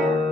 thank you